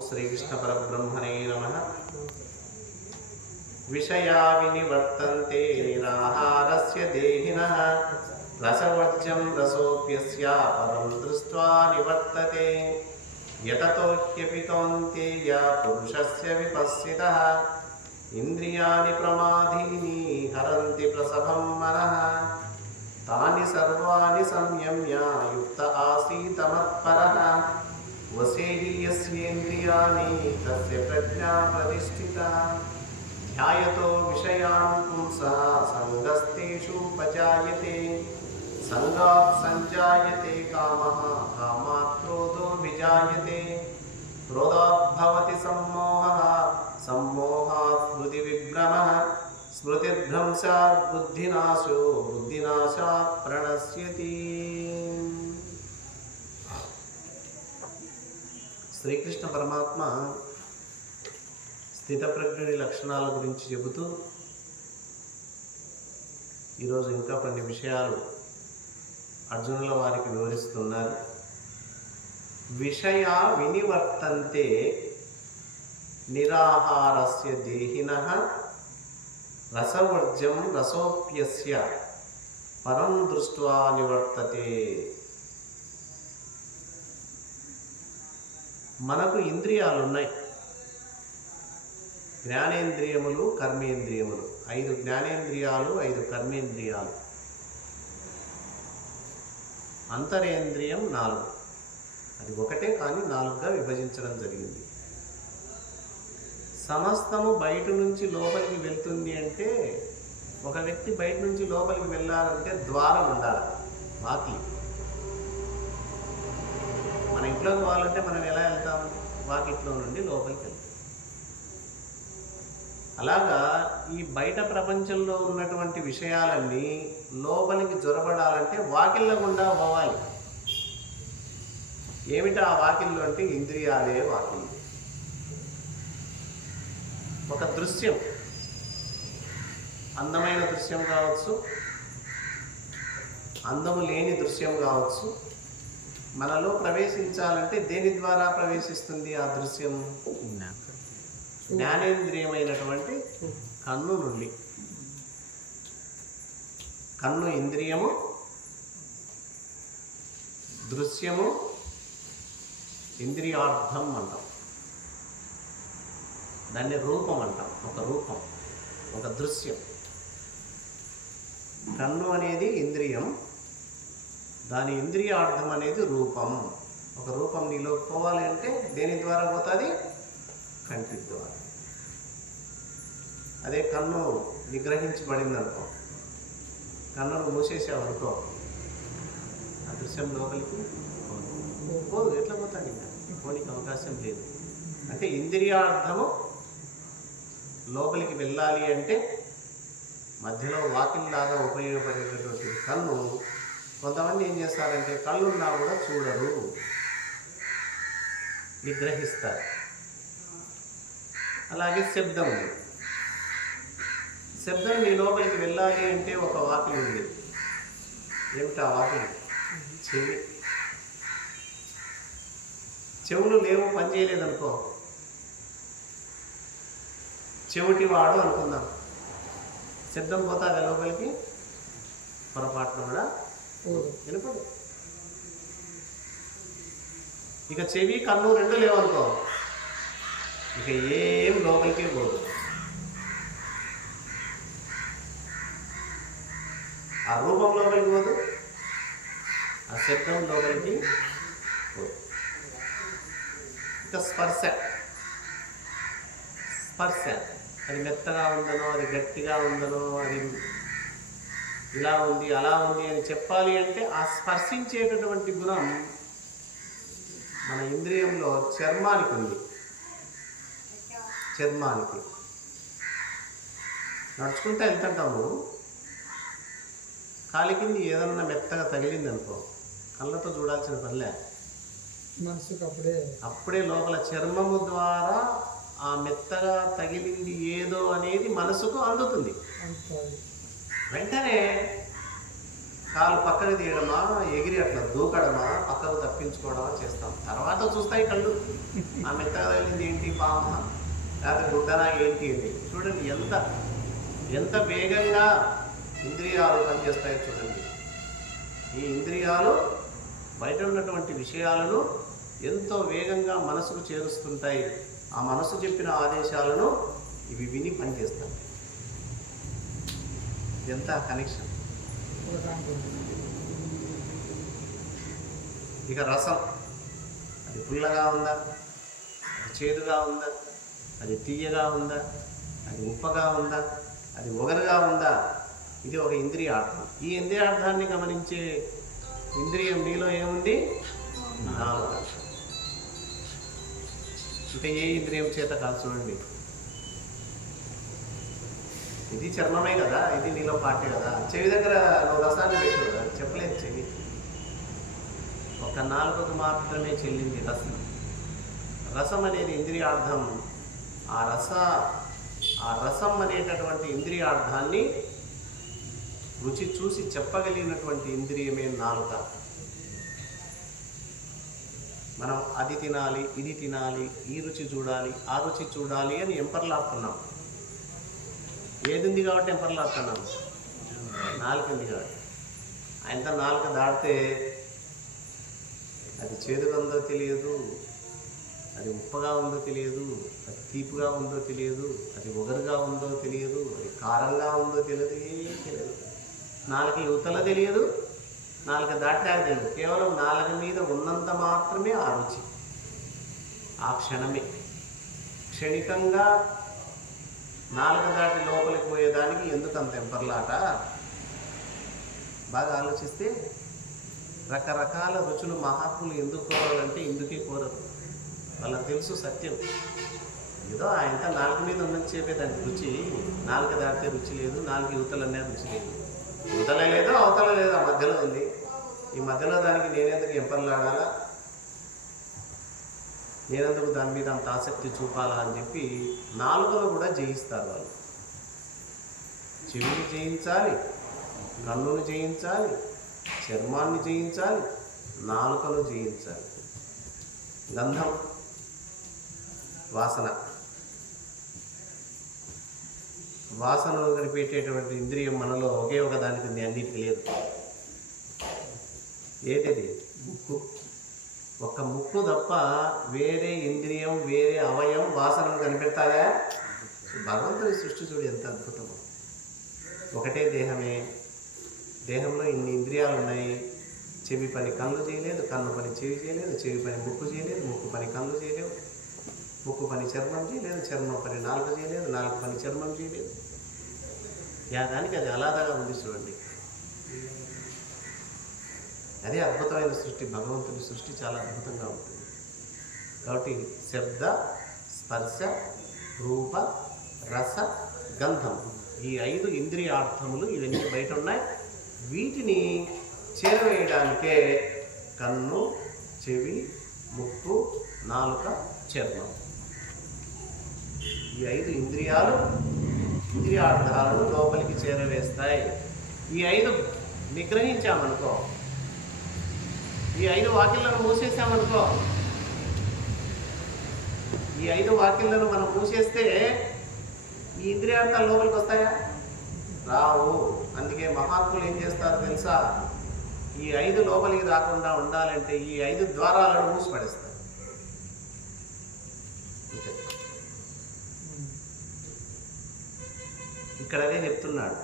श्रीकृष्ण परब्रह्मणे नमः। विषया विनिवर्तन्ते निराहारस्य देहिनः रसवर्ज्यं रसोऽप्यस्य परं दृष्ट्वा निवर्तते यततो ह्यपि कौन्तेय पुरुषस्य विपस्सितः इन्द्रियाणि प्रमादीनि हरन्ति प्रसभं मनः तानि सर्वाणि संयम्य युक्त आसीत् मत्परः वसेहि यस्येन्द्रियाणि तस्य प्रज्ञा प्रतिष्ठिता ध्यायतो विषयान् पुंसः सङ्गस्तेषुपजायते सङ्गात् सञ्जायते कामः कामात् क्रोधो विजायते क्रोधात् भवति सम्मोहः सम्मोहात् स्मृतिविभ्रमः स्मृतिभ्रंशात् बुद्धिनाशो बुद्धिनाशात् प्रणश्यति। శ్రీకృష్ణ పరమాత్మ స్థితప్రజ్ఞుడి లక్షణాల గురించి చెబుతూ ఈరోజు ఇంకా కొన్ని విషయాలు అర్జునుల వారికి వివరిస్తున్నారు. విషయా వినివర్తంతే నిరాహారస్య దేహినః రసవర్జ్యం రసోప్యస్య పరం దృష్ట్వా నివర్తతే. మనకు ఇంద్రియాలు ఉన్నాయి, జ్ఞానేంద్రియములు కర్మేంద్రియములు, 5 జ్ఞానేంద్రియాలు 5 కర్మేంద్రియాలు, అంతరేంద్రియం 4. అది ఒకటే కానీ 4గా విభజించడం జరిగింది. సమస్తము బయట నుంచి లోపలికి వెళ్తుంది అంటే, ఒక వ్యక్తి బయట నుంచి లోపలికి వెళ్ళాలంటే ద్వారం ఉండాలి, వాకిలి. మన ఇంట్లోకి పోవాలంటే మనం ఎలా వెళ్తాం? వాకిట్లో నుండి లోపలికి వెళ్తాం. అలాగా ఈ బయట ప్రపంచంలో ఉన్నటువంటి విషయాలన్నీ లోపలికి జొరబడాలంటే వాకిళ్ళ గుండా పోవాలి. ఏమిటా ఆ వాకిళ్ళు అంటే ఇంద్రియాలే వాకిళ్ళు. ఒక దృశ్యం, అందమైన దృశ్యం కావచ్చు, అందము లేని దృశ్యం కావచ్చు, మనలో ప్రవేశించాలంటే దేని ద్వారా ప్రవేశిస్తుంది ఆ దృశ్యం? జ్ఞానేంద్రియమైనటువంటి కన్ను నుండి. కన్ను ఇంద్రియము, దృశ్యము ఇంద్రియార్థం అంటాం, దాన్ని రూపం అంటాం. ఒక రూపం, ఒక దృశ్యం. కన్ను అనేది ఇంద్రియం, దాని ఇంద్రియార్థం అనేది రూపం. ఒక రూపం నీలో పోవాలి అంటే దేని ద్వారా పోతుంది? కంటి ద్వారా. అదే కన్ను నిగ్రహించబడిందనుకో, కన్నును మూసేసావనుకో, ఆ దృశ్యం లోపలికి పోదు. ఎట్లా పోతాడు? ఇంకా పోనీకి అవకాశం లేదు. అంటే ఇంద్రియార్థము లోపలికి వెళ్ళాలి అంటే మధ్యలో వాకిల్లాగా ఉపయోగపడేటటువంటి కన్ను. కొంతమంది ఏం చేస్తారంటే కళ్ళున్నా కూడా చూడరు, నిగ్రహిస్తారు. అలాగే శబ్దం ఉంది. శబ్దం నీ లోపలికి వెళ్ళాలి అంటే ఒక వాకిలి ఉంది. ఏమిటా వాకిలి? చెవి. చెవులు లేవు, పని చేయలేదనుకో, చెవిటివాడు అనుకుందాం, శబ్దం పోతాదా లోపలికి? పొరపాటున కూడా వినపడు. ఇక చెవి కన్ను 2 లేవనుకో, ఇక ఏం లోపలికి పోదు. ఆ రూపం లోపలికి పోదు, ఆ శబ్దం లోపలికి పోదు. ఇక స్పర్శ. స్పర్శ అది మెత్తగా ఉందనో, అది గట్టిగా ఉందనో, అది ఇలా ఉంది అలా ఉంది అని చెప్పాలి అంటే ఆ స్పర్శించేటటువంటి గుణం మన ఇంద్రియంలో చర్మానికి ఉంది. చర్మానికి నడుచుకుంటూ వెళ్తుంటాము, కాలి కింద ఏదన్నా మెత్తగా తగిలింది అనుకో, కళ్ళతో చూడాల్సిన పనిలే, మనసుకు అప్పుడే లోపల చర్మము ద్వారా ఆ మెత్తగా తగిలింది ఏదో అనేది మనసుకు అందుతుంది. వెంటనే కాలు పక్కకు తీయడమా, ఎగిరి అట్లా దూకడమా, పక్కకు తప్పించుకోవడమా చేస్తాం. తర్వాత చూస్తాయి కళ్ళు, ఆ మెత్తగా తగిలింది ఏంటి, పామ లేకపోతే గుడ్డనా ఏంటి అని. చూడండి ఎంత ఎంత వేగంగా ఇంద్రియాలు పనిచేస్తాయో చూడండి. ఈ ఇంద్రియాలు బయట ఉన్నటువంటి విషయాలను ఎంతో వేగంగా మనసుకు చేరుస్తుంటాయి. ఆ మనసు చెప్పిన ఆదేశాలను ఇవి విని పనిచేస్తాయి. ఎంత కనెక్షన్. ఇక రసం, అది పుల్లగా ఉందా, అది చేదుగా ఉందా, అది తీయగా ఉందా, అది ఉప్పగా ఉందా, అది ఒగరుగా ఉందా, ఇది ఒక ఇంద్రియార్థం. ఈ ఇంద్రియార్థాన్ని గమనించే ఇంద్రియం నీలో ఏముంది, నాలుక. అంటే ఏ ఇంద్రియం చేత కాదు చూడండి. ఇది చర్మమే కదా, ఇది నీలో పాటే కదా. చెవి దగ్గర నువ్వు రసాన్ని పెట్టు కదా, చెప్పలేదు. చెవి ఒక నాలుకకు మాత్రమే చెల్లింది రసం. రసం అనేది ఇంద్రియార్థం. ఆ రసం అనేటటువంటి ఇంద్రియార్థాన్ని రుచి చూసి చెప్పగలిగినటువంటి ఇంద్రియమే నాలుక. మనం అది తినాలి, ఇది తినాలి, ఈ రుచి చూడాలి, ఆ రుచి చూడాలి అని ఎంపర్లాడుతున్నాం. ఏది ఉంది కాబట్టి ఎంపర్లాడుతున్నాం, నాలుక ఉంది కాబట్టి. ఆయనతో నాలుక దాటితే అది చేదుగా ఉందో తెలియదు, అది ఉప్పగా ఉందో తెలియదు, అది తీపిగా ఉందో తెలియదు, అది ఒగరుగా ఉందో తెలియదు, అది కారంగా ఉందో తెలియదు, ఏం తెలియదు. నాలుక యువతల తెలియదు, నాలుక దాటాక తెలియదు. కేవలం నాలుక మీద ఉన్నంత మాత్రమే ఆ రుచి, ఆ క్షణమే. క్షణికంగా నాలుక దాటి లోపలికి పోయేదానికి ఎందుకు అంత ఎంపర్లాట? బాగా ఆలోచిస్తే రకరకాల రుచులు మహాత్ములు ఎందుకు కోరాలంటే ఇందుకే కోరరు. వాళ్ళకి తెలుసు సత్యం. ఏదో ఆయనతో నాలుక మీద ఉన్నది చెప్పేదానికి రుచి, నాలుక దాటితే రుచి లేదు, నాలుగు యువతలనే రుచి లేదు. యువతల లేదు, అవతల లేదు, ఆ మధ్యలో ఉంది. ఈ మధ్యలో దానికి నేనెందుకు ఎంపర్లాడాలా, నేనెందుకు దాని మీద అంత ఆసక్తి చూపాలా అని చెప్పి నాలుకను కూడా జయిస్తారు వాళ్ళు. చెవిని జయించాలి, కన్నును జయించాలి, చర్మాన్ని జయించాలి, నాలుకను జయించాలి. గంధం, వాసనను కనిపెట్టేటువంటి ఇంద్రియం మనలో ఒకే ఒక దానికి ఉంది, అన్నిటికీ లేదు. ఏది? ముక్కు. ఒక్క ముక్కు తప్ప వేరే ఇంద్రియం, వేరే అవయవం వాసనను కనిపెడతారా? భగవంతుడి సృష్టి చూడు ఎంత అద్భుతమో. ఒకటే దేహమే, దేహంలో ఇన్ని ఇంద్రియాలు ఉన్నాయి. చెవి పని కళ్ళు చేయలేదు, కన్ను పని చెవి చేయలేదు, చెవి పని ముక్కు చేయలేదు, ముక్కు పని కళ్ళు చేయలేవు, ముక్కు పని చర్మం చేయలేదు, చర్మం పని నాలుక చేయలేదు, నాలుక పని చర్మం చేయలేదు. దానికి అది అలాదాగా ఉంది చూడండి. అదే అద్భుతమైన సృష్టి. భగవంతుడి సృష్టి చాలా అద్భుతంగా ఉంటుంది. కాబట్టి శబ్ద, స్పర్శ, రూప, రస, గంధం, ఈ 5 ఇంద్రియార్థములు ఇవన్నీ బయట ఉన్నాయి. వీటిని చేరవేయడానికే కన్ను, చెవి, ముక్కు, నాలుక, చర్మం, ఈ 5 ఇంద్రియార్థాలను లోపలికి చేరవేస్తాయి. ఈ 5 నిగ్రహించామనుకో, ఈ 5 వాక్యాలను మూసేసామనుకో, ఈ 5 వాక్యాలను మనం మూసేస్తే ఈ ఇంద్రియార్థాలు లోపలికి వస్తాయా? రావు. అందుకే మహాత్ములు ఏం చేస్తారో తెలుసా? ఈ 5 లోపలికి రాకుండా ఉండాలంటే ఈ 5 ద్వారాలను మూసిపడేస్తారు. ఇక్కడ అదే చెప్తున్నాడు.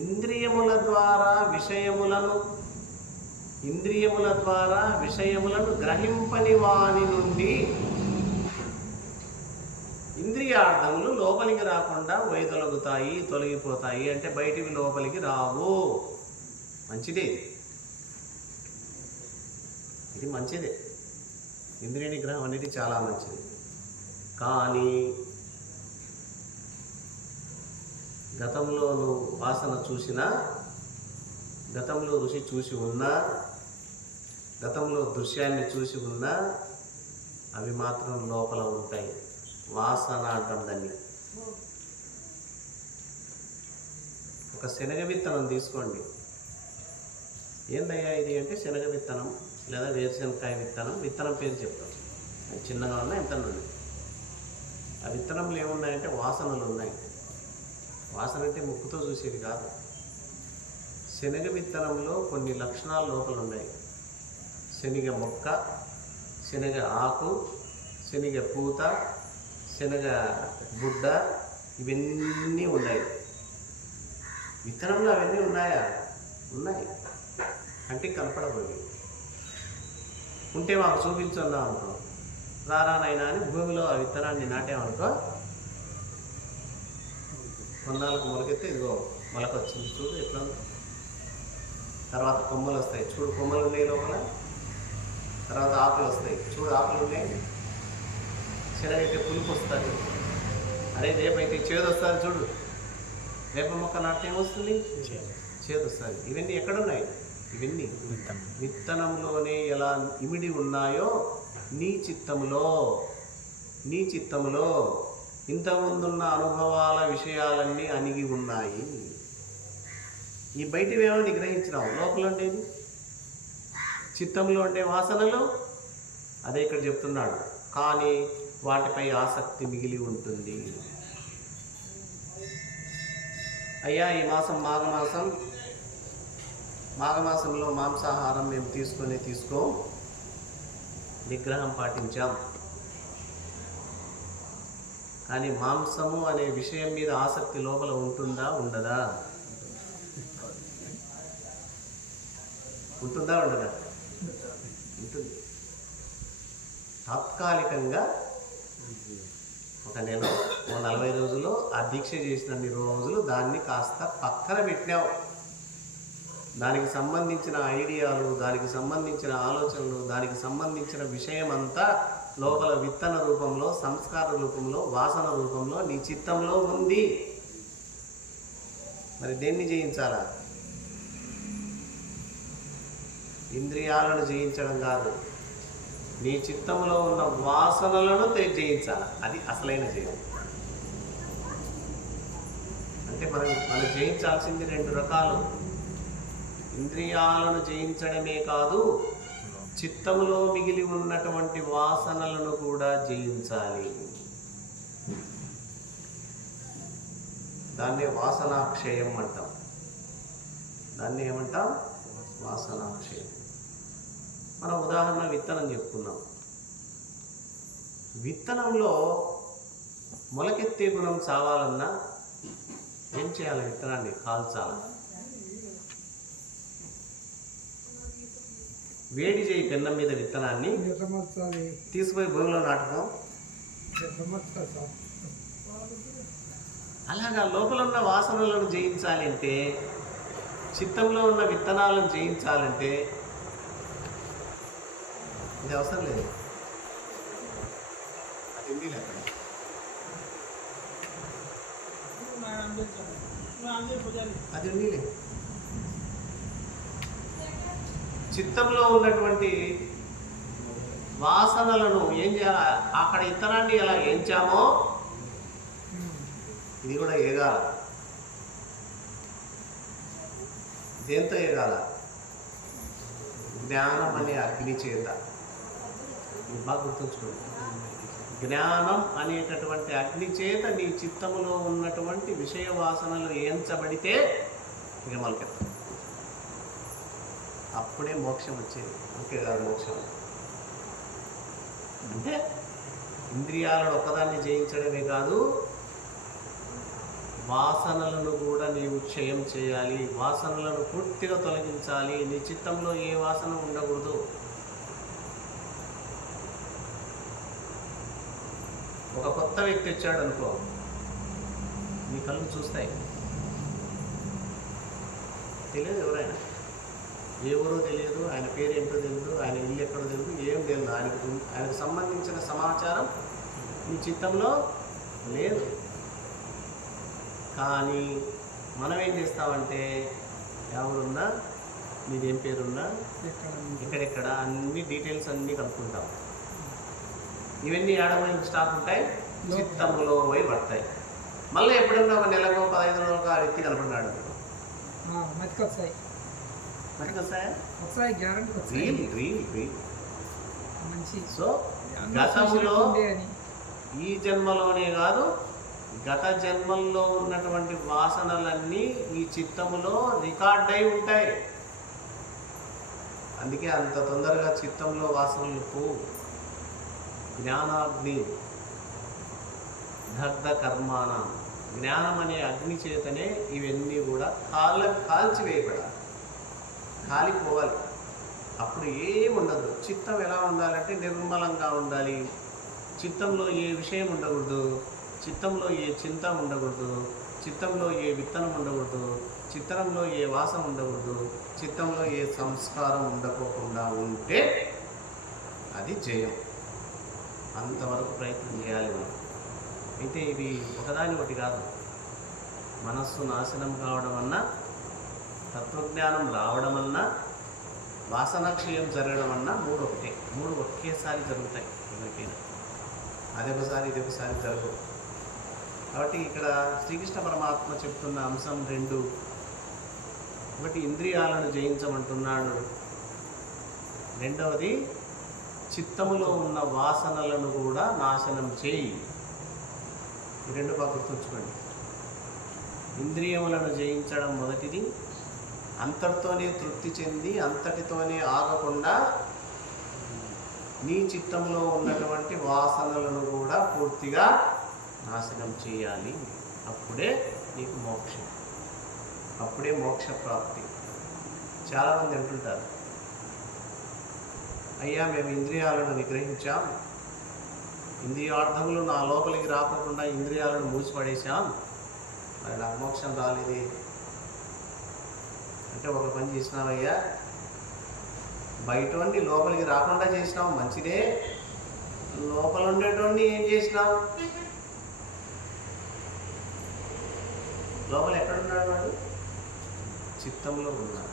ఇంద్రియముల ద్వారా విషయములను గ్రహింపని వాని నుండి ఇంద్రియార్థములు లోపలికి రాకుండా వైదొలగుతాయి, తొలగిపోతాయి. అంటే బయటివి లోపలికి రావు. మంచిదే, ఇది మంచిదే. ఇంద్రియ నిగ్రహం అనేది చాలా మంచిది. కానీ గతంలో నువ్వు వాసన చూసినా, గతంలో రుచి చూసి ఉన్నా, గతంలో దృశ్యాన్ని చూసి ఉన్నా, అవి మాత్రం లోపల ఉంటాయి. వాసన అంటాం దాన్ని. ఒక శనగ విత్తనం తీసుకోండి. ఏందయ్యా ఇది అంటే శనగ విత్తనం లేదా వేరుశనగకాయ విత్తనం, విత్తనం పేరు చెప్తాం. అది చిన్నగా ఉన్నా ఎంత ఉంది. ఆ విత్తనంలో ఏమున్నాయంటే వాసనలు ఉన్నాయి. వాసన అంటే ముక్కుతో చూసేది కాదు. శనగ విత్తనంలో కొన్ని లక్షణాలు లోపల ఉన్నాయి. శనగ మొక్క, శనగ ఆకు, శనగ పూత, శనగ బుడ్డ, ఇవన్నీ ఉన్నాయి. విత్తనంలో అవన్నీ ఉన్నాయా? ఉన్నాయి. కంటికి కనపడబోయి ఉంటే మాకు చూపించున్నాం అనుకో, రారానైనా అని భూమిలో ఆ విత్తనాన్ని నాటామనుకో, కొన్నాళ్ళకు మొలకెత్తే ఇదిగో మొలక వచ్చింది చూడు ఎట్లా ఉంది. తర్వాత కొమ్మలు వస్తాయి చూడు, కొమ్మలు ఉన్నాయి లోపల. తర్వాత ఆకులు వస్తాయి చూడు, ఆకులు ఉన్నాయి. శనగైతే పులుపు వస్తుంది. అదే రేపైతే చేదు వస్తుంది చూడు. వేప మొక్క నాటితే ఏమొస్తుంది? చేదు వస్తుంది. ఇవన్నీ ఎక్కడున్నాయి? ఇవన్నీ విత్తనంలోనే ఎలా ఇమిడి ఉన్నాయో నీ చిత్తములో ఇంతకుముందున్న అనుభవాల విషయాలన్నీ అణిగి ఉన్నాయి. ఈ బయటవేమో నిగ్రహించినావు, లోపల ఉండేది చిత్తంలో ఉండే వాసనలు అదే ఇక్కడ చెప్తున్నాడు. కానీ వాటిపై ఆసక్తి మిగిలి ఉంటుంది. అయ్యా ఈ మాసం మాఘమాసంలో మాంసాహారం మేము తీసుకో నిగ్రహం పాటించాం. కానీ మాంసము అనే విషయం మీద ఆసక్తి లోపల ఉంటుందా ఉండదా? ఉంటుందా ఉండదా? ఉంటుంది. తాత్కాలికంగా ఒక నెల 40 రోజుల్లో ఆ దీక్ష చేసినన్ని రోజులు దాన్ని కాస్త పక్కన పెట్టావు. దానికి సంబంధించిన ఐడియాలు, దానికి సంబంధించిన ఆలోచనలు, దానికి సంబంధించిన విషయం అంతా లోపల విత్తన రూపంలో, సంస్కార రూపంలో, వాసన రూపంలో నీ చిత్తంలో ఉంది. మరి దేన్ని జయించాలా? ఇంద్రియాలను జయించడం కాదు, నీ చిత్తంలో ఉన్న వాసనలను జయించాలి. అది అసలైన జయం. అంటే మనం జయించాల్సింది 2 రకాలు. ఇంద్రియాలను జయించడమే కాదు, చిత్తములో మిగిలి ఉన్నటువంటి వాసనలను కూడా జయించాలి. దాన్ని వాసనాక్షయం అంటాం. దాన్ని ఏమంటాం? వాసనాక్షయం. మనం ఉదాహరణ విత్తనం చెప్పుకున్నాం. విత్తనంలో మొలకెత్తే గుణం చావాలన్నా ఏం చేయాలి? విత్తనాన్ని కాల్చాలి. వేడి చేయి పెన్నం మీద విత్తనాన్ని తీసుకుపోయి భూమిలో నాటుకో. అలాగా లోపల ఉన్న వాసనలను జయించాలి అంటే, చిత్తంలో ఉన్న విత్తనాలను జయించాలంటే ఇది అవసరం లేదు. అది ఉంది లేక అది ఉంది. చిత్తంలో ఉన్నటువంటి వాసనలను ఏం చేయాలి? అక్కడ ఇత్తనాన్ని ఎలా ఏంచామో ఇది కూడా ఏగాల. దేంతో ఏగాల? జ్ఞానం అనే అగ్ని చేత. బాగా గుర్తుంచుకోండి. జ్ఞానం అనేటటువంటి అగ్ని చేత నీ చిత్తములో ఉన్నటువంటి విషయ వాసనలు ఏంచబడితే ఇక మొలకెత్తాం. అప్పుడే మోక్షం వచ్చేది. ఓకే కాదు మోక్షం అంటే ఇంద్రియాలను ఒక్కదాన్ని జయించడమే కాదు, వాసనలను కూడా నీవు క్షయం చేయాలి. వాసనలను పూర్తిగా తొలగించాలి. నీ చిత్తంలో ఏ వాసన ఉండకూడదు. ఒక కొత్త వ్యక్తి వచ్చాడు అనుకో, నీ కళ్ళు చూస్తాయి. తెలియదు ఎవరైనా, ఏ ఊరో తెలియదు, ఆయన పేరు ఏంటో తెలియదు, ఆయన ఇల్లు ఎక్కడో తెలియదు, ఏం తెలియదు. ఆయనకు సంబంధించిన సమాచారం నీ చిత్తంలో లేదు. కానీ మనం ఏం చేస్తామంటే, ఎవరున్నా, నీదేం పేరున్నా, ఎక్కడెక్కడ అన్ని డీటెయిల్స్ అన్నీ కనుక్కుంటాం. ఇవన్నీ ఏడమైన స్టాక్ ఉంటాయి, చిత్తంలో పోయి పడతాయి. మళ్ళీ ఎప్పుడన్నా ఒక నెలకు 15 రోజులకు ఆ వ్యక్తి కనపడినాడు, ఒకసారి గ్యారెంటీ మంచి. సో గతములో ఈ జన్మలోనే కాదు, గత జన్మల్లో ఉన్నటువంటి వాసనలన్నీ ఈ చిత్తములో రికార్డ్ అయి ఉంటాయి. అందుకే అంత తొందరగా చిత్తంలో వాసనలు పోవు. జ్ఞానాగ్ని దగ్ధ కర్మాణ, జ్ఞానం అనే అగ్ని చేతనే ఇవన్నీ కూడా కాల్చివేయబడాలి, కాలిపోవాలి. అప్పుడు ఏముండదు. చిత్తం ఎలా ఉండాలంటే నిర్మలంగా ఉండాలి. చిత్తంలో ఏ విషయం ఉండకూడదు, చిత్తంలో ఏ చింత ఉండకూడదు, చిత్తంలో ఏ విత్తనం ఉండకూడదు, చిత్తంలో ఏ వాసన ఉండకూడదు, చిత్తంలో ఏ సంస్కారం ఉండకోకుండా ఉంటే అది జయం. అంతవరకు ప్రయత్నం చేయాలి మనం. అయితే ఇవి ఒకదాని ఒకటి కాదు. మనస్సు నాశనం కావడం అన్నా, తత్వజ్ఞానం రావడం అన్నా, వాసనాక్షయం జరగడం అన్నా మూడు ఒకటే. మూడు ఒకేసారి జరుగుతాయి ఎవరికైనా. అదొకసారి ఇదొకసారి జరగవు. కాబట్టి ఇక్కడ శ్రీకృష్ణ పరమాత్మ చెప్తున్న అంశం రెండు. ఒకటి ఇంద్రియాలను జయించమంటున్నాడు, రెండవది చిత్తములో ఉన్న వాసనలను కూడా నాశనం చేయి. ఈ రెండు బాగా గుర్తుంచుకోండి. ఇంద్రియములను జయించడం మొదటిది. అంతటితోనే తృప్తి చెంది అంతటితోనే ఆగకుండా నీ చిత్తంలో ఉన్నటువంటి వాసనలను కూడా పూర్తిగా నాశనం చేయాలి. అప్పుడే నీకు మోక్షం, అప్పుడే మోక్ష ప్రాప్తి. చాలామంది అంటుంటారు, అయ్యా మేము ఇంద్రియాలను నిగ్రహించాం, ఇంద్రియార్థములు నా లోపలికి రాకుండా ఇంద్రియాలను మూసిపడేశాం, మరి నాకు మోక్షం రాలేదే. అంటే ఒక పని చేసినావయ్యా, బయటోడిని లోపలికి రాకుండా చేసినావు మంచిదే, లోపల ఉండేటోడిని ఏం చేసినావు? లోపల ఎక్కడున్నాడు వాడు? చిత్తంలో ఉన్నాడు.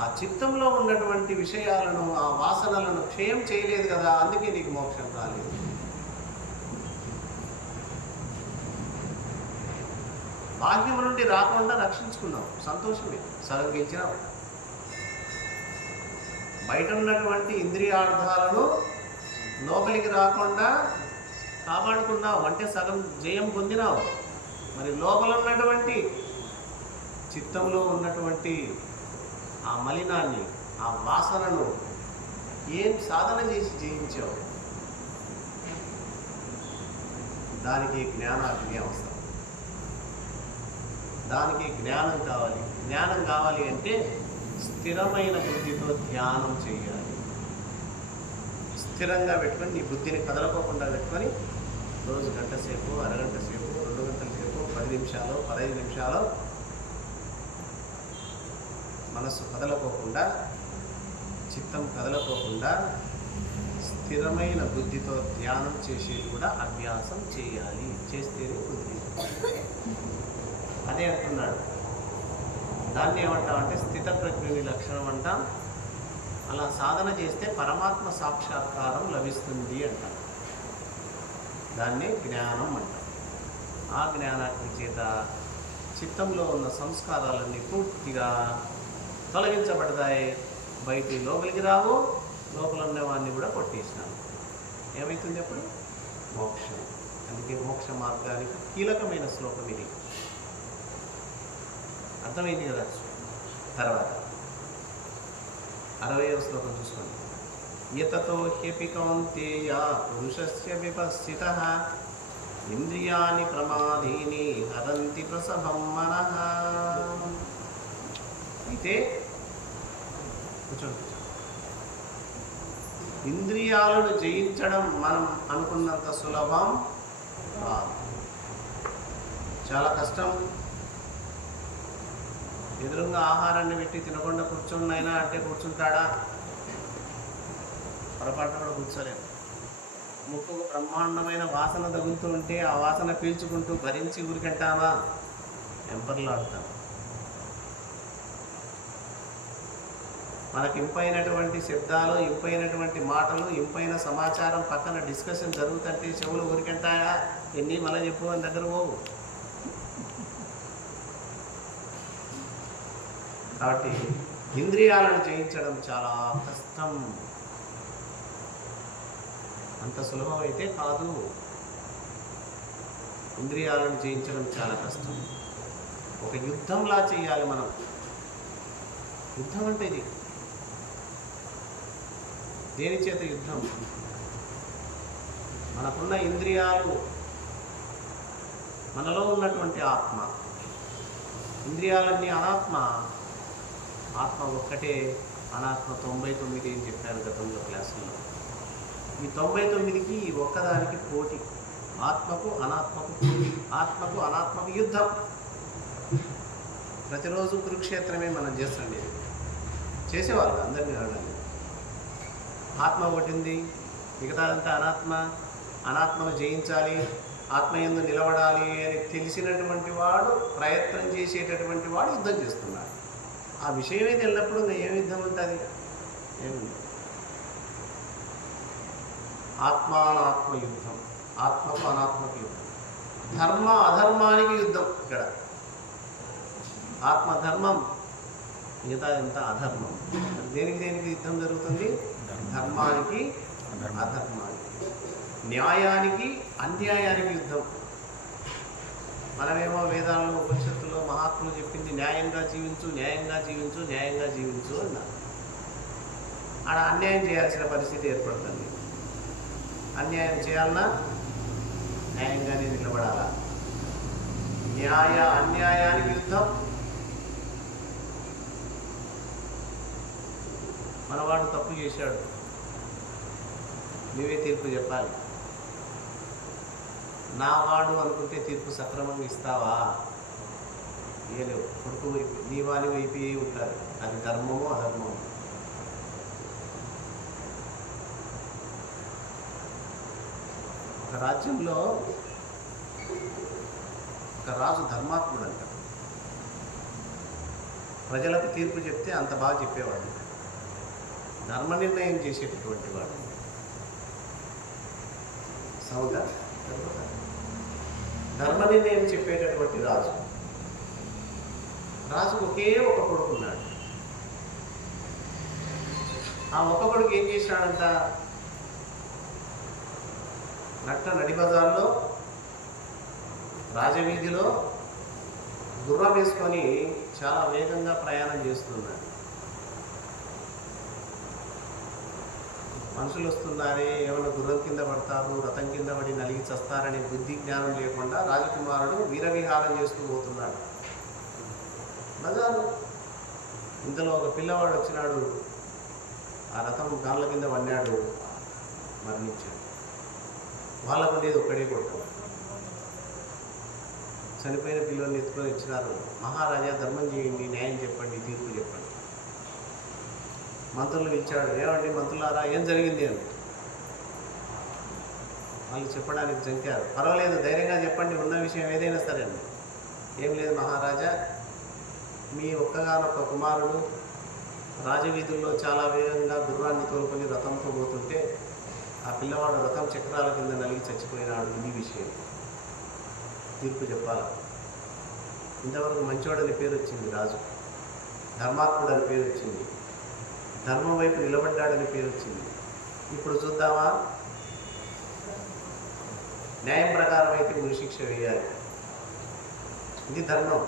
ఆ చిత్తంలో ఉన్నటువంటి విషయాలను, ఆ వాసనలను క్షయం చేయలేదు కదా, అందుకే నీకు మోక్షం రాలేదు. బాహ్యం నుండి రాకుండా రక్షించుకున్నావు, సంతోషమే, సగం గెలిచినావు. బయట ఉన్నటువంటి ఇంద్రియార్థాలను లోపలికి రాకుండా కాపాడుకున్నావు, అంటే సగం జయం పొందినావు. మరి లోపల ఉన్నటువంటి చిత్తంలో ఉన్నటువంటి ఆ మలినాన్ని, ఆ వాసనను ఏం సాధన చేసి జయించావు? దానికి జ్ఞానాగ్ని అవసరం. దానికి జ్ఞానం కావాలి. జ్ఞానం కావాలి అంటే స్థిరమైన బుద్ధితో ధ్యానం చేయాలి. స్థిరంగా పెట్టుకొని, నీ బుద్ధిని కదలకోకుండా పెట్టుకొని రోజు గంట సేపు, అరగంట సేపు, 2 గంటల సేపు, 10 నిమిషాలు, 15 నిమిషాలు మనస్సు కదలకోకుండా, చిత్తం కదలకోకుండా స్థిరమైన బుద్ధితో ధ్యానం చేసేది కూడా అభ్యాసం చేయాలి. చేస్తేనే బుద్ధి. అదే అంటున్నాడు. దాన్ని ఏమంటామంటే స్థితప్రజ్ఞుని లక్షణం అంటాం. అలా సాధన చేస్తే పరమాత్మ సాక్షాత్కారం లభిస్తుంది అంటాం. దాన్ని జ్ఞానం అంటాం. ఆ జ్ఞానాగ్ని చేత చిత్తంలో ఉన్న సంస్కారాలన్నీ పూర్తిగా తొలగించబడతాయి. బయటి లోపలికి రావు, లోపల ఉన్నవాడిని కూడా కొట్టేసినాను. ఏమవుతుంది అప్పుడు? మోక్షం. అందుకే మోక్ష మార్గానికి కీలకమైన శ్లోకం ఇది. అర్థమైంది కదా? తర్వాత 60వ శ్లోకం చూసుకోండి. యతతో హ్యపి కౌంతేయ పురుషస్య విపశ్చితః ఇంద్రియాణి ప్రమాదీని హరంతి ప్రసభం మనః. అయితే కూర్చోండి. ఇంద్రియాలను జయించడం మనం అనుకున్నంత సులభం కాదు, చాలా కష్టం. ఎదురుగా ఆహారాన్ని పెట్టి తినకుండా కూర్చున్నైనా అంటే కూర్చుంటాడా? పొరపాటున కూడా కూర్చోలేదు. ముక్కుకు బ్రహ్మాండమైన వాసన తగులుతూ ఉంటే ఆ వాసన పీల్చుకుంటూ భరించి ఊరికంటామా? ఎంపర్లాడుతాం. మనకి ఇంపైనటువంటి శబ్దాలు, ఇంపైనటువంటి మాటలు, ఇంపైన సమాచారం పక్కన డిస్కషన్ జరుగుతుంటే చెవులు ఊరికంటాయా? ఎన్ని మళ్ళీ చెప్పు అని దగ్గర పోవు. కాబట్టి ఇంద్రియాలను జయించడం చాలా కష్టం. అంత సులభమైతే కాదు. ఇంద్రియాలను జయించడం చాలా కష్టం. ఒక యుద్ధంలా చేయాలి మనం. యుద్ధం అంటే ఇది. దేని చేత యుద్ధం? మనకున్న ఇంద్రియాలు, మనలో ఉన్నటువంటి ఆత్మ. ఇంద్రియాలన్నీ అనాత్మ, ఆత్మ ఒక్కటే అనాత్మ. 99 అని చెప్పాను గతంలో క్లాసుల్లో. ఈ 99కి ఈ ఒక్కదానికి పోటీ. ఆత్మకు అనాత్మకు పోటీ, ఆత్మకు అనాత్మకు యుద్ధం. ప్రతిరోజు కురుక్షేత్రమే మనం చేస్తుండే. చేసేవాళ్ళు అందరినీ అడగాలి. ఆత్మ ఒకటింది, మిగతాదంతా అనాత్మ. అనాత్మను జయించాలి, ఆత్మయందు నిలబడాలి అని తెలిసినటువంటి వాడు, ప్రయత్నం చేసేటటువంటి వాడు యుద్ధం చేస్తున్నాడు. ఆ విషయమే తెలినప్పుడు ఏం యుద్ధం ఉంటుంది? ఏముంది? ఆత్మానాత్మ యుద్ధం, ఆత్మకు అనాత్మకు యుద్ధం, ధర్మ అధర్మానికి యుద్ధం. ఇక్కడ ఆత్మధర్మం, మిగతాదంతా అధర్మం. దేనికి యుద్ధం జరుగుతుంది? ధర్మానికి అధర్మానికి, న్యాయానికి అన్యాయానికి యుద్ధం. మనమేమో వేదాల్లో ఉపనిషత్తుల్లో మహాత్ములు చెప్పింది న్యాయంగా జీవించు, న్యాయంగా జీవించు, న్యాయంగా జీవించు అన్నారు. ఆడ అన్యాయం చేయాల్సిన పరిస్థితి ఏర్పడుతుంది. అన్యాయం చేయాలన్నా న్యాయంగానే నిలబడాలా. న్యాయ అన్యాయానికి యుద్ధం. మనవాడు తప్పు చేశాడు, నువ్వే తీర్పు చెప్పాలి. నా వాడు అనుకుంటే తీర్పు సక్రమంగా ఇస్తావా? ఇయ్యలేవు. కొడుకు వైపు, నీ వాని వైపు ఉంటారు. అది ధర్మమో అధర్మమో. ఒక రాజ్యంలో ఒక రాజు ధర్మాత్ముడు అంట. ప్రజలకు తీర్పు చెప్తే అంత బాగా చెప్పేవాడు. ధర్మ నిర్ణయం చేసేటటువంటి వాడు. సౌదా ధర్మ నిర్ణయం చెప్పేటటువంటి రాజు. రాజు ఒకే ఒక కొడుకున్నాడు. ఆ ఒక్క కొడుకు ఏం చేశాడంట? నడి బజార్లో, రాజవీధిలో గుర్రం వేసుకొని చాలా వేగంగా ప్రయాణం చేస్తున్నాడు. మనుషులు వస్తున్నారే, ఏమైనా గుర్రం కింద పడతారు, రథం కింద పడి నలిగి చస్తారనే బుద్ధి జ్ఞానం లేకుండా రాజకుమారుడు వీరవిహారం చేస్తూ పోతున్నాడు బజారు. ఇంతలో ఒక పిల్లవాడు వచ్చినాడు. ఆ రథం గాళ్ళ కింద పడినాడు, మరణించాడు. వాళ్ళకు ఉండేది ఒక్కడే కొట్టు. చనిపోయిన పిల్లల్ని ఎత్తుకొని ఇచ్చినారు. మహారాజా ధర్మం చేయండి, న్యాయం చెప్పండి, తీర్పు చెప్పండి. మంత్రులు పిలిచాడు. ఏమండి మంత్రులారా, ఏం జరిగింది అని. వాళ్ళు చెప్పడానికి జంకారు. పర్వాలేదు, ధైర్యంగా చెప్పండి, ఉన్న విషయం ఏదైనా సరే అండి. ఏం లేదు మహారాజా, మీ ఒక్కగానొక్క కుమారుడు రాజవీధుల్లో చాలా వేగంగా గుర్రాన్ని తోలుకొని రథంతో పోతుంటే ఆ పిల్లవాడు రథం చక్రాల కింద నలిగి చచ్చిపోయినాడు. ఇది విషయం, తీర్పు చెప్పాలి. ఇంతవరకు మంచివాడని పేరు వచ్చింది రాజు, ధర్మాత్ముడు అని పేరు వచ్చింది, ధర్మం వైపు నిలబడ్డాడని పేరు వచ్చింది. ఇప్పుడు చూద్దామా? న్యాయం ప్రకారం అయితే ఉరిశిక్ష వేయాలి. ఇది ధర్మం.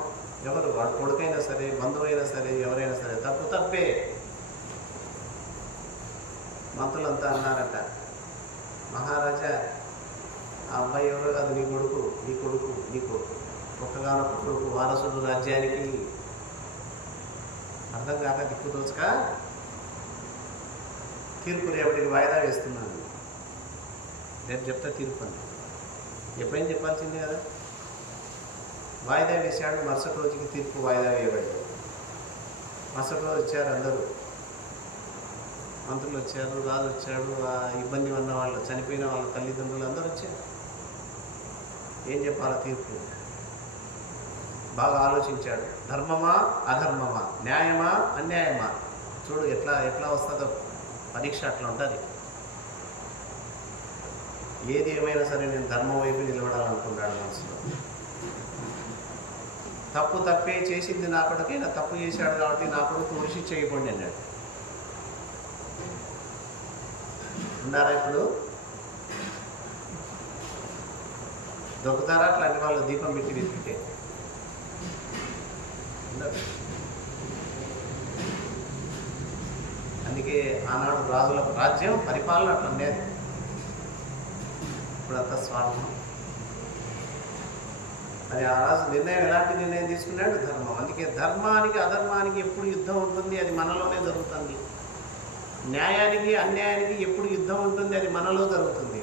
ఎవరు, వాడు కొడుకైనా సరే, బంధువైనా సరే, ఎవరైనా సరే, తప్పు తప్పే. మంత్రులంతా అన్నారట, మహారాజా ఆ అబ్బాయి ఎవరో కాదు, నీ కొడుకు, నీ కొడుకు, నీ కొడుకు, ఒక్కగానొక్క కొడుకు, వారసుడు రాజ్యానికి. అర్థం కాక దిక్కుదోచక తీర్పు రేపటికి వాయిదా వేస్తున్నాను. రేపు చెప్తా తీర్పు అని. ఎప్పుడైనా చెప్పాల్సిందే కదా. వాయిదా వేశాడు. మరుసటి రోజుకి తీర్పు వాయిదా వేయబడింది. మరుసటి రోజు వచ్చారు అందరూ, మంత్రులు వచ్చారు, రాజు వచ్చాడు, ఆ ఇబ్బంది ఉన్న వాళ్ళు, చనిపోయిన వాళ్ళ తల్లిదండ్రులు అందరూ వచ్చారు. ఏం చెప్పాలి తీర్పు? బాగా ఆలోచించాడు. ధర్మమా అధర్మమా, న్యాయమా అన్యాయమా? చూడు ఎట్లా వస్తుందో పరీక్ష. అట్లా ఉంటుంది. ఏది ఏమైనా సరే నేను ధర్మం వైపు నిలబడాలనుకున్నాడు మనసులో. తప్పు తప్పే చేసింది నా కొడుకైనా తప్పు చేశాడు కాబట్టి నా కొడుకు ఉరిసి చేయకండి అన్నాడు. ఉన్నారా ఇప్పుడు? దొక్కుతారా అట్లాంటి వాళ్ళు దీపం పెట్టి వెతికితే? అందుకే ఆనాడు రాజుల రాజ్యం పరిపాలన అట్లా ఉండేది. ఇప్పుడంతా స్వార్థం. మరి ఆ రాజు నిర్ణయం ఎలాంటి నిర్ణయం తీసుకున్నాడు? ధర్మం. అందుకే ధర్మానికి అధర్మానికి ఎప్పుడు యుద్ధం ఉంటుంది, అది మనలోనే జరుగుతుంది. న్యాయానికి అన్యాయానికి ఎప్పుడు యుద్ధం ఉంటుంది, అది మనలో జరుగుతుంది.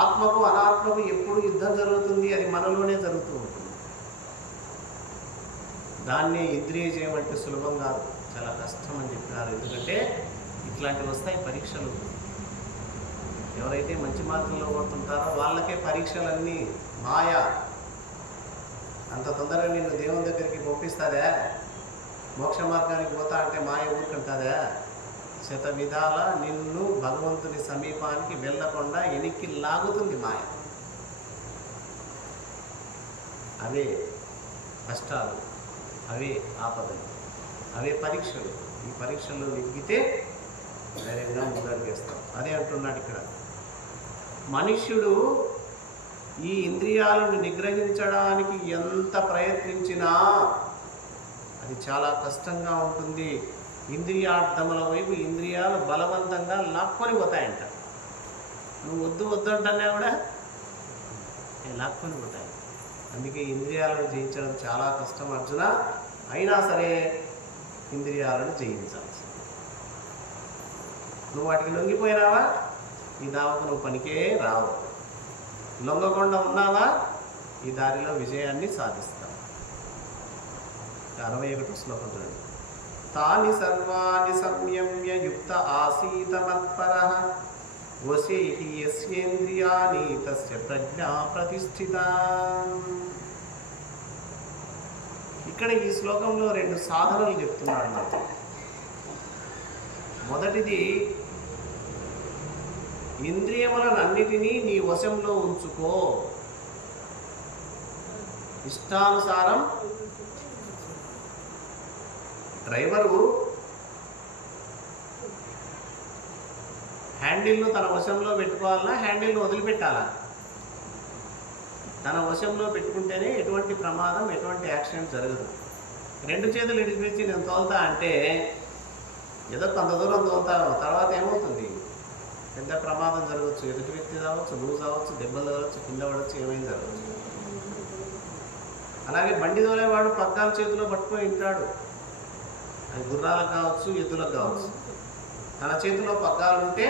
ఆత్మకు అనాత్మకు ఎప్పుడు యుద్ధం జరుగుతుంది, అది మనలోనే జరుగుతూ ఉంటుంది. దాన్నే ఇంద్రియ జయం అంటే సులభం కాదు, చాలా కష్టం అని చెప్పినారు. ఎందుకంటే ఇట్లాంటివి వస్తాయి పరీక్షలు. ఎవరైతే మంచి మార్గంలో పోతుంటారో వాళ్ళకే పరీక్షలన్నీ మాయ. అంత తొందరగా నిన్ను దేవుని దగ్గరికి పంపిస్తుందా? మోక్ష మార్గానికి పోతా అంటే మాయ ఊరుకుంటుందా? శత విధాల నిన్ను భగవంతుని సమీపానికి వెళ్ళకుండా ఎనికి లాగుతుంది మాయ. అవే కష్టాలు, అవే ఆపదలు, అవే పరీక్షలు. ఈ పరీక్షల్లో నెగ్గితే ధైర్యంగా ముందడుగేస్తాం. అదే అంటున్నాడు ఇక్కడ. మనుష్యుడు ఈ ఇంద్రియాలను నిగ్రహించడానికి ఎంత ప్రయత్నించినా అది చాలా కష్టంగా ఉంటుంది. ఇంద్రియార్థముల వైపు ఇంద్రియాలు బలవంతంగా లాక్కొని పోతాయంట. నువ్వు వద్దు వద్దు అంటన్నా కూడా లాక్కొని పోతాయి. అందుకే ఇంద్రియాలను జయించడం చాలా కష్టం అర్జున. అయినా సరే ఇంద్రియాలను జయించాల్సి. నువ్వు వాటికి లొంగిపోయినావా ఈ దావకు నువ్వు పనికే రావు. లొంగకుండా ఉన్నావా ఈ దారిలో విజయాన్ని సాధిస్తావు. 61వ శ్లోకం చూడండి. తాని సర్వాణి సంయమ్య యుక్త ఆసీత మత్పరః వశేహి యస్యేంద్రియాణి తస్య ప్రజ్ఞా ప్రతిష్ఠిత. ఇక్కడ ఈ శ్లోకంలో 2 సాధనలు చెప్తున్నాడు నాకు. మొదటిది, ఇంద్రియములనన్నిటినీ నీ వశంలో ఉంచుకో. ఇష్టానుసారం డ్రైవరు హ్యాండిల్ను తన వశంలో పెట్టుకోవాలన్నా హ్యాండిల్ను వదిలిపెట్టాలా? తన వశంలో పెట్టుకుంటేనే ఎటువంటి ప్రమాదం, ఎటువంటి యాక్సిడెంట్ జరగదు. 2 చేతులు ఇడిచిపెట్టి నేను తోలుతా అంటే ఏదో కొంత దూరం తోలుతాను, తర్వాత ఏమవుతుంది? పెద్ద ప్రమాదం జరగవచ్చు. ఎదుటి వ్యక్తి కావచ్చు, నువ్వు కావచ్చు, దెబ్బలు కావచ్చు, కింద పడవచ్చు, ఏమైనా జరగవచ్చు. అలాగే బండి తోలేవాడు పగ్గాలు చేతిలో పట్టుకొని ఉంటాడు. అది గుర్రాలకు కావచ్చు, ఎద్దులకు కావచ్చు. తన చేతిలో పగ్గాలు ఉంటే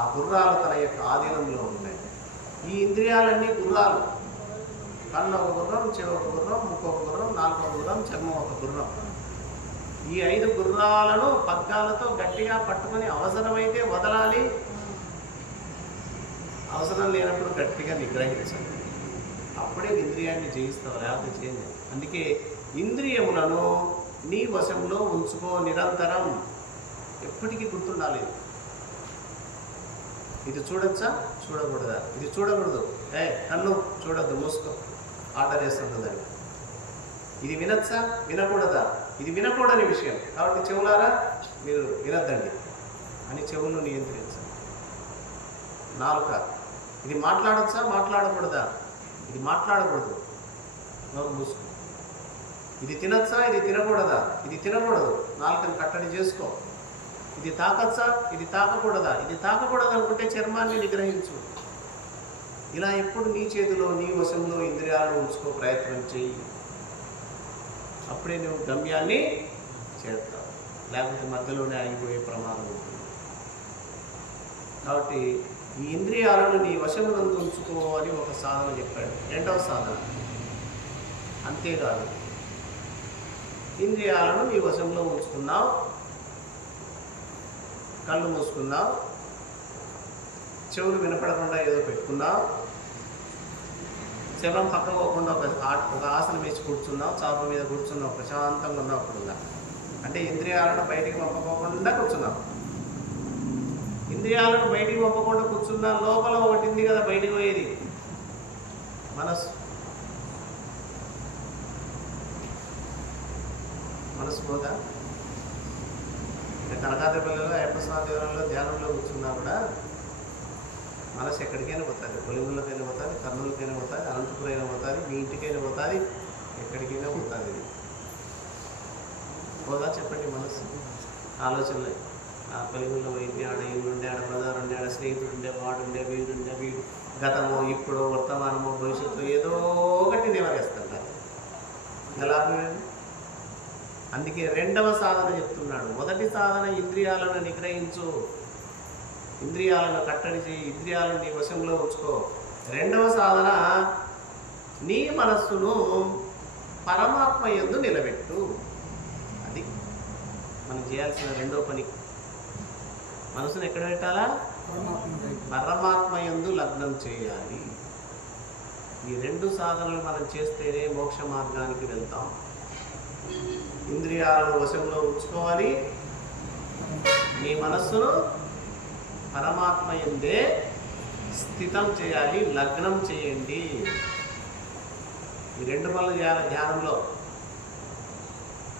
ఆ గుర్రాలు తన యొక్క ఆధీనంలో ఉంటాయి. ఈ ఇంద్రియాలన్నీ గుర్రాలు. కన్ను ఒక గుర్రం, చెవి ఒక గుర్రం, ముక్కు ఒక గుర్రం, నాలుగు ఒక గుర్రం, చర్మం ఒక గుర్రం. ఈ 5 గుర్రాలను పగ్గాలతో గట్టిగా పట్టుకొని అవసరమైతే వదలాలి, అవసరం లేనప్పుడు గట్టిగా నిగ్రహించాలి. అప్పుడే ఇంద్రియాన్ని జయిస్తావు, లేకపోతే చేయలేదు. అందుకే ఇంద్రియములను నీ వశంలో ఉంచుకో నిరంతరం. ఎప్పటికీ గుర్తుండాలి. ఇది చూడొచ్చా, చూడకూడదా? ఇది చూడకూడదు, కన్ను చూడద్దు, మూసుకో, ఆర్డర్ వేస్తుంటుందని. ఇది వినొచ్చా, వినకూడదా? ఇది వినకూడని విషయం కాబట్టి చెవులారా మీరు వినొద్దండి అని చెవులను నియంత్రించాలి. నాలుక, ఇది మాట్లాడొచ్చా, మాట్లాడకూడదా? ఇది మాట్లాడకూడదు, నోరు మూసుకో. ఇది తినొచ్చా, ఇది తినకూడదా? ఇది తినకూడదు, నాలుకను కట్టడి చేసుకో. ఇది తాకచ్చా, ఇది తాకకూడదా? ఇది తాకకూడదు అనుకుంటే చర్మాన్ని నిగ్రహించు. ఇలా ఎప్పుడు నీ చేతిలో, నీ వశంలో ఇంద్రియాలను ఉంచుకో, ప్రయత్నం చెయ్యి. అప్పుడే నువ్వు గమ్యాన్ని చేరుతావు, లేకపోతే మధ్యలోనే ఆగిపోయే ప్రమాదం ఉంటుంది. కాబట్టి ఈ ఇంద్రియాలను నీ వశమునందు ఉంచుకో అని ఒక సాధన చెప్పాడు. 2వ సాధన అంతేకాదు, ఇంద్రియాలను నీ వశంలో ఉంచుకున్నావు, కళ్ళు మూసుకున్నావు, చెవులు వినపడకుండా ఏదో పెట్టుకున్నావు, శవం పక్క పోకుండా ఒక ఆసనం వేసి కూర్చున్నావు, చాప మీద కూర్చున్నావు, ప్రశాంతంగా ఉన్నావు. అప్పుడుగా అంటే ఇంద్రియాలను బయటికి పంపకోకుండా కూర్చున్నావు. ఇంద్రియాలను బయటికి పంపకుండా కూర్చున్నా లోపల ఒకటి ఉంది కదా బయటికి పోయేది, మనసు. మనసు పోదా? కనకాద్రిపల్లిలో అయ్యప్ప స్వామి దేవాలయంలో ధ్యానంలో కూర్చున్నా కూడా మనసు ఎక్కడికైనా పోతుంది. కొలిములకైనా పోతుంది, కర్నూలుకైనా పోతుంది, అనంతపురం అయినా పోతుంది, మీ ఇంటికైనా పోతుంది, ఎక్కడికైనా పోతుంది. పోదా చెప్పండి? మనసు ఆలోచనలే ఆ కొలిముల్లో పోయింది, ఆడ ఈడుండే, ఆడ బ్రదర్ ఉండే, ఆడ స్నేహితుడు ఉండే, వాడుండే, వీడు గతము, ఇప్పుడు, వర్తమానము, భవిష్యత్తు ఏదో ఒకటి నివరిస్తుంటారు. ఎలా? అందుకే రెండవ సాధన చెప్తున్నాడు. మొదటి సాధన ఇంద్రియాలను నిగ్రహించు, ఇంద్రియాలను కట్టడి చేయి, ఇంద్రియాలను నీ వశంలో ఉంచుకో. రెండవ సాధన నీ మనస్సును పరమాత్మ యందు నిలబెట్టు. అది మనం చేయాల్సిన రెండో పని. మనసును ఎక్కడ పెట్టాలా? పరమాత్మ యందు లగ్నం చేయాలి. ఈ రెండు సాధనలు మనం చేస్తేనే మోక్ష మార్గానికి వెళ్తాం. ఇంద్రియాలను వశంలో ఉంచుకోవాలి, నీ మనస్సును పరమాత్మ యందే స్థితం చేయాలి, లగ్నం చేయండి. ఈ రెండు పనులు చేయాలి ధ్యానంలో.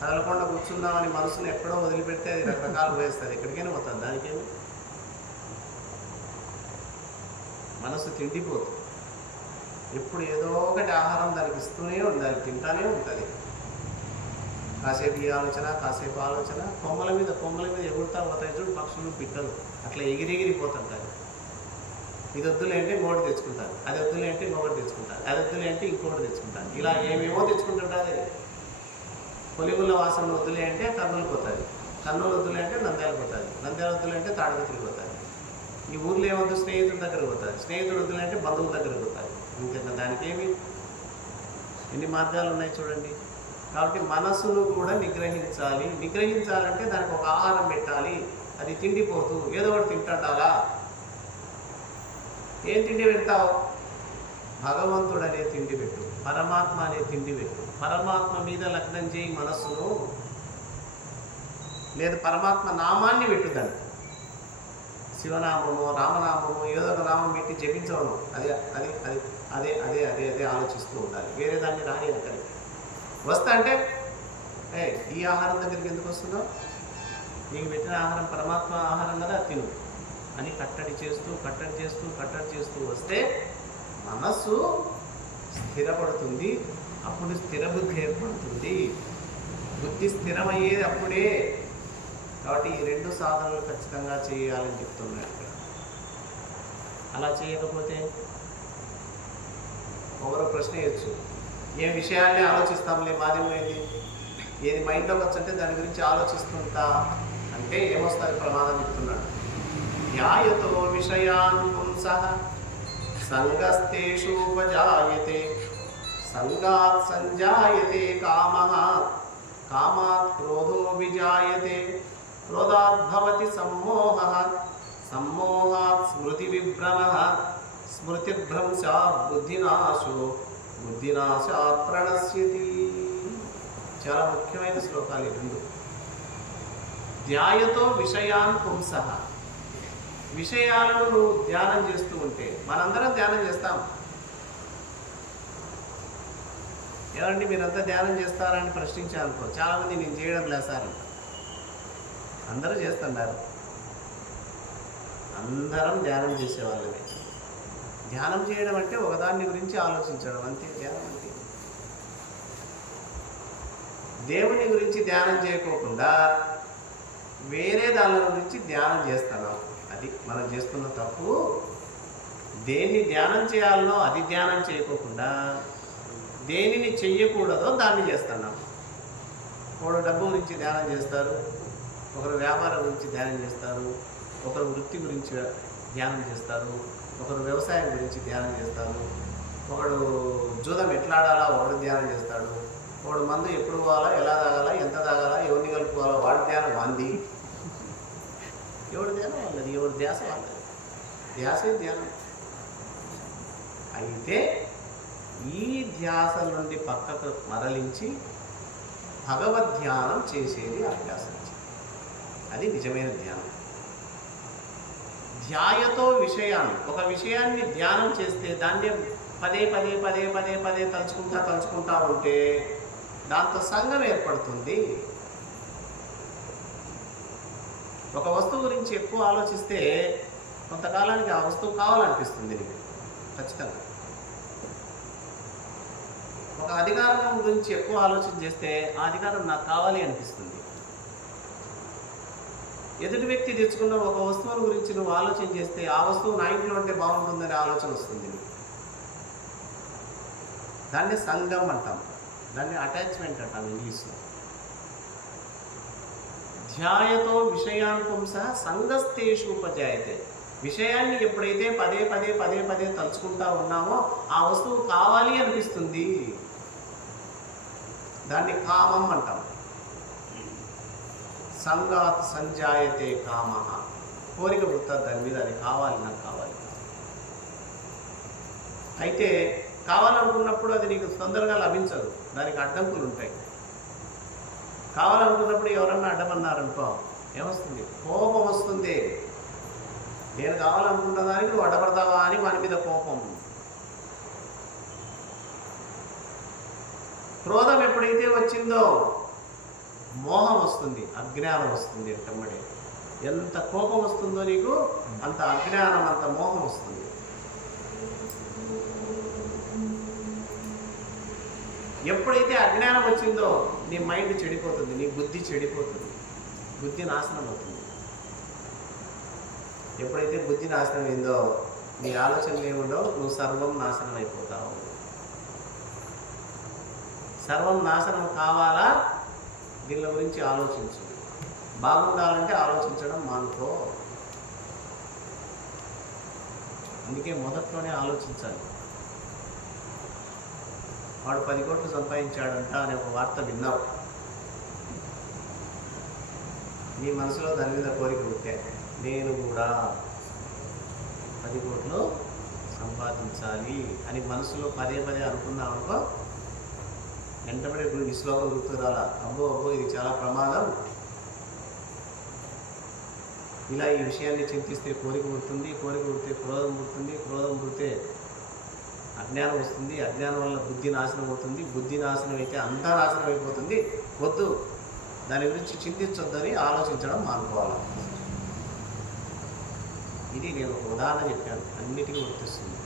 కదలకుండా కూర్చుందామని మనసును ఎక్కడో వదిలిపెడితే అది రకరకాలు వేస్తుంది, ఎక్కడికైనా పోతుంది. దానికేమి మనసు తిండిపోతుంది. ఎప్పుడు ఏదో ఒకటి ఆహారం దానికి ఇస్తూనే ఉండాలి, తింటానే ఉంటుంది. కాసేపు ఈ ఆలోచన, కాసేపు ఆలోచన. కొమ్మల మీద ఎగురుతా పోతాయి చూడు పక్షులు, పిట్టలు, అట్లా ఎగిరిపోతుంటారు. ఇది వద్దులేంటే ఇంకోటి తెచ్చుకుంటారు, అది వద్దులేంటే ఇంకొకటి తెచ్చుకుంటారు, అది వద్దులేంటే ఇంకొకటి తెచ్చుకుంటారు. ఇలా ఏమేమో తెచ్చుకుంటుంటుంది. కొలిగుల వాసన వద్దులే అంటే కర్నూలు పోతుంది, కర్నూలు వద్దులే అంటే నంద్యాల పోతుంది, నంద్యాల వద్దులే అంటే తాడపత్రికి పోతుంది. ఈ ఊర్లో ఏమొద్దు స్నేహితుడి దగ్గరికి పోతుంది, స్నేహితుడు వద్దులే అంటే బంధువుల దగ్గరికి పోతుంది. ఇంకెంత దానికి ఏమి ఎన్ని మార్గాలు ఉన్నాయి చూడండి. కాబట్టి మనసును కూడా నిగ్రహించాలి. నిగ్రహించాలంటే దానికి ఒక ఆహారం పెట్టాలి. అది తిండిపోతూ ఏదో ఒకటి తింటాడాలా. ఏం తిండి పెడతావు? భగవంతుడు అనే తిండి పెట్టు, పరమాత్మ అనే తిండి పెట్టు. పరమాత్మ మీద లగ్నం చేయి మనస్సును. లేదా పరమాత్మ నామాన్ని పెట్టుదాన్ని, శివనామము, రామనామము, ఏదో ఒక నామం పెట్టి జపించవను. అదే అదే అదే అదే అదే అదే అదే ఆలోచిస్తూ ఉండాలి. వేరే దాన్ని రాని అక్కడికి వస్తా అంటే ఈ ఆహారం దగ్గరికి ఎందుకు వస్తున్నావు? నీకు పెట్టిన ఆహారం పరమాత్మ ఆహారం కదా, తిను అని కట్టడి చేస్తూ వస్తే మనస్సు స్థిరపడుతుంది. అప్పుడు స్థిర బుద్ధి ఏర్పడుతుంది. బుద్ధి స్థిరమయ్యేది అప్పుడే. కాబట్టి ఈ రెండు సాధనలు ఖచ్చితంగా చేయాలని చెప్తున్నాడు ఇక్కడ. అలా చేయకపోతే ఒకరు ప్రశ్న వేయచ్చు, ఏ విషయాన్ని ఆలోచిస్తాంలే, మాదేమైంది, ఏది మైండ్లోకి వచ్చంటే దాని గురించి ఆలోచిస్తుంటా అంటే ఏమొస్తుంది ప్రమాదం చెప్తున్నాడు. ధ్యాయతో విషయాన్ పుంసః సంగస్తేషూపజాయతే సంగాత్ సంజాయతే కామః కామాత్ క్రోధో విజాయతే క్రోధాత్ భవతి సమ్మోహః సమ్మోహాత్ స్మృతి విభ్రమః స్మృతిభ్రంశాత్ బుద్ధినాశో బుద్ధినాశాత్ ప్రణశ్యతి. చాలా ముఖ్యమైన శ్లోకాలు ఈ రెండు. ధ్యాయతో విషయాన్ పుంసః, విషయాలను నువ్వు ధ్యానం చేస్తూ ఉంటే, మనందరం ధ్యానం చేస్తాం. ఏమండి మీరంతా ధ్యానం చేస్తారని ప్రశ్నించాలనుకో, చాలామంది నేను చేయడం లేసారంట. అందరూ చేస్తున్నారు, అందరం ధ్యానం చేసేవాళ్ళమే. ధ్యానం చేయడం అంటే ఒకదాన్ని గురించి ఆలోచించడం అంతే ధ్యానం అంటే. దేవుని గురించి ధ్యానం చేయకోకుండా వేరే దాని గురించి ధ్యానం చేస్తున్నాం. అది మనం చేస్తున్న తప్పు. దేన్ని ధ్యానం చేయాలనో అది ధ్యానం చేయకోకుండా దేనిని చెయ్యకూడదో దాన్ని చేస్తున్నాం. ఒకరు డబ్బు గురించి ధ్యానం చేస్తారు, ఒకరు వ్యాపారం గురించి ధ్యానం చేస్తారు, ఒకరు వృత్తి గురించి ధ్యానం చేస్తారు, ఒకరు వ్యవసాయం గురించి ధ్యానం చేస్తారు, ఒకడు జూదం ఎట్లా ఆడాలా ఒకడు ధ్యానం చేస్తాడు, ఒకడు మందు ఎప్పుడు పోవాలా, ఎలా తాగాలా, ఎంత తాగాలా, ఎవరిని కలుపుకోవాలా వాడి ధ్యానం వాంది. ఎవరి ధ్యానం వాళ్ళది, ఎవరి ధ్యాస వాళ్ళది. ధ్యాసే ధ్యానం. అయితే ఈ ధ్యాస నుండి పక్కకు మరలించి భగవద్ధ్యానం చేసేది అభ్యాసం. అది నిజమైన ధ్యానం. ధ్యాయతో విషయాన్ని, ఒక విషయాన్ని ధ్యానం చేస్తే దాన్ని పదే పదే పదే పదే పదే తలుచుకుంటా ఉంటే దాంతో సంఘం ఏర్పడుతుంది. ఒక వస్తువు గురించి ఎక్కువ ఆలోచిస్తే కొంతకాలానికి ఆ వస్తువు కావాలనిపిస్తుంది నీకు ఖచ్చితంగా. ఒక అధికారం గురించి ఎక్కువ ఆలోచన చేస్తే ఆ అధికారం నాకు కావాలి అనిపిస్తుంది. ఎదుటి వ్యక్తి తెచ్చుకున్న ఒక వస్తువుల గురించి నువ్వు ఆలోచన చేస్తే ఆ వస్తువు నా ఇంట్లో ఉంటే బాగుంటుందనే ఆలోచన వస్తుంది. దాన్ని సంఘం అంటాం, దాన్ని అటాచ్మెంట్ అంటాం ఇంగ్లీష్లో. ధ్యాయతో విషయాంపుంస సంగస్తేషు ఉపజాయతే. విషయాన్ని ఎప్పుడైతే పదే పదే పదే పదే తలుచుకుంటా ఉన్నామో ఆ వస్తువు కావాలి అనిపిస్తుంది. దాన్ని కామం అంటాం. సంగాత్ సంజాయతే కామ. కోరిక పుడుతుంది దాని మీద, అది కావాలి, నాకు కావాలి. అయితే కావాలనుకున్నప్పుడు అది నీకు తొందరగా లభించదు, దానికి అడ్డంకులు ఉంటాయి. కావాలనుకున్నప్పుడు ఎవరన్నా అడ్డమన్నారనుకో ఏమొస్తుంది? కోపం వస్తుంది. నేను కావాలనుకున్న దానికి నువ్వు అడ్డపడతావా అని వాని మీద కోపం. క్రోధం ఎప్పుడైతే వచ్చిందో మోహం వస్తుంది, అజ్ఞానం వస్తుంది. ఎంతమ్మడే ఎంత కోపం వస్తుందో నీకు అంత అజ్ఞానం, అంత మోహం వస్తుంది. ఎప్పుడైతే అజ్ఞానం వచ్చిందో నీ మైండ్ చెడిపోతుంది, నీ బుద్ధి చెడిపోతుంది, బుద్ధి నాశనం అవుతుంది. ఎప్పుడైతే బుద్ధి నాశనం అయిందో నీ ఆలోచనలు ఏముండవు, నువ్వు సర్వం నాశనం అయిపోతావు. సర్వం నాశనం కావాలా? దీని గురించి ఆలోచించు. బాగుండాలంటే ఆలోచించడం మానుకో. అందుకే మొదట్లోనే ఆలోచించాలి. వాడు 10 కోట్లు సంపాదించాడంట అనే ఒక వార్త విన్నావు, నీ మనసులో దాని మీద కోరిక పుట్టే, నేను కూడా 10 కోట్లు సంపాదించాలి అని మనసులో పదే పదే అనుకున్నావు అనుకో, వెంటబడే ఈ శ్లోకం గుర్తురాలా, అబ్బో అబ్బో ఇది చాలా ప్రమాదం, ఇలా ఈ విషయాన్ని చింతిస్తే కోరిక పుడుతుంది, కోరిక పుడితే క్రోధం పుడుతుంది, క్రోధం పుడితే అజ్ఞానం వస్తుంది, అజ్ఞానం వల్ల బుద్ధి నాశనం అవుతుంది, బుద్ధి నాశనం అయితే అంతా నాశనం అయిపోతుంది. వద్దు, దాని గురించి చింతించొద్దని ఆలోచించడం మానుకోవాలి. ఇది నేను ఒక ఉదాహరణ చెప్పాను, అన్నిటికీ వర్తిస్తుంది.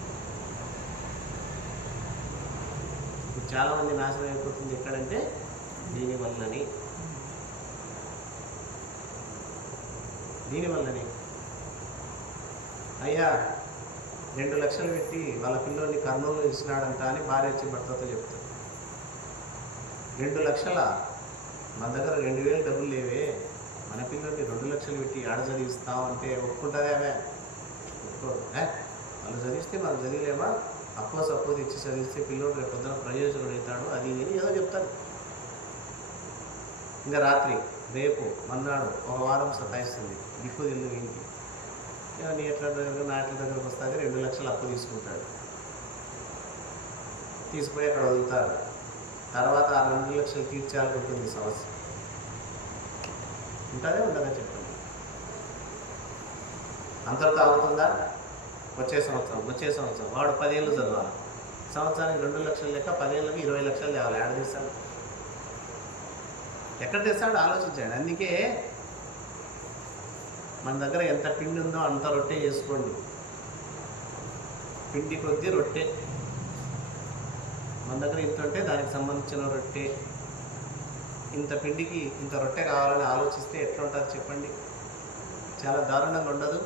ఇప్పుడు చాలామంది నాశనం అయిపోతుంది ఎక్కడంటే దీనివల్లనే అయ్యా 2 లక్షలు పెట్టి వాళ్ళ పిల్లోని కర్నూలు ఇచ్చినాడంట అని భార్య వచ్చి భర్తతో చెప్తాడు. 2 లక్షల, మన దగ్గర 2,000 డబ్బులు లేవే, మన పిల్లోని 2 లక్షలు పెట్టి ఆడ చదివిస్తాం అంటే ఒప్పుకుంటుందే? ఆమె ఒప్పుకోడు. వాళ్ళు చదివిస్తే మనం చదివలేమా, సపోజ్ ఇచ్చి చదివిస్తే పిల్లోడు రేపు పొద్దున ప్రయోజకుడు అవుతాడు, అది ఇది ఏదో చెప్తారు. ఇంకా రాత్రి రేపు మన్నాడు ఒక వారం సతాయిస్తుంది, దిక్కు ఇల్లు ఇంటికి నీ ఎట్ల దగ్గర నా ఎట్ల దగ్గరకు వస్తుంది, 2 లక్షలు అప్పు తీసుకుంటాడు, తీసుకుపోయి అక్కడ వదులుతారు. తర్వాత ఆ 2 లక్షలు తీర్చాల్సి ఉంటుంది సమస్య. ఉంటుందే ఉండదా చెప్పండి? అంతటితో అవుతుందా? వచ్చే సంవత్సరం వాడు 10 ఏళ్ళు చదవాలి, సంవత్సరానికి 2 లక్షలు లెక్క 10 ఏళ్ళకి 20 లక్షలు తేవాలి. ఎక్కడ తెస్తాడు? ఎక్కడ తెస్తాడు? ఆలోచించాడు. అందుకే మన దగ్గర ఎంత పిండి ఉందో అంత రొట్టె చేసుకోండి. పిండి కొద్దీ రొట్టె. మన దగ్గర ఇంత ఉంటే దానికి సంబంధించిన రొట్టె, ఇంత పిండికి ఇంత రొట్టె కావాలని ఆలోచిస్తే ఎట్లా ఉంటుంది చెప్పండి? చాలా దారుణంగా ఉండదు.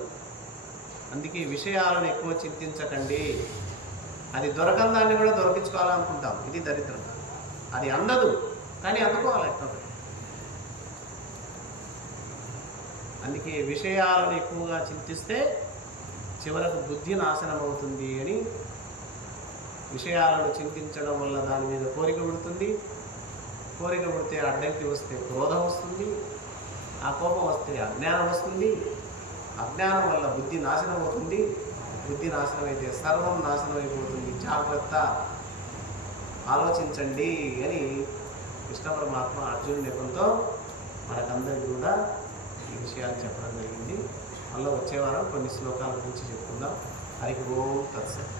అందుకే విషయాలను ఎక్కువ చింతించకండి. అది దొరకని దాన్ని కూడా దొరికించుకోవాలనుకుంటాం, ఇది దరిద్రం. అది అందదు కానీ అందుకోవాలి ఎట్లా. అందుకే విషయాలను ఎక్కువగా చింతిస్తే చివరకు బుద్ధి నాశనం అవుతుంది అని, విషయాలను చింతించడం వల్ల దాని మీద కోరిక పుడుతుంది, కోరిక పుడితే అడ్డంకి వస్తే క్రోధం వస్తుంది, ఆ కోపం వస్తే అజ్ఞానం వస్తుంది, అజ్ఞానం వల్ల బుద్ధి నాశనం అవుతుంది, బుద్ధి నాశనం అయితే సర్వం నాశనం అయిపోతుంది. జాగ్రత్త, ఆలోచించండి అని కృష్ణ పరమాత్మ అర్జునుడి నెపంతో మనకందరికీ కూడా ఈ విషయాలు చెప్పడం జరిగింది. మళ్ళీ వచ్చే వారం కొన్ని శ్లోకాల గురించి చెప్పుకుందాం. హరి ఓం తత్సత్.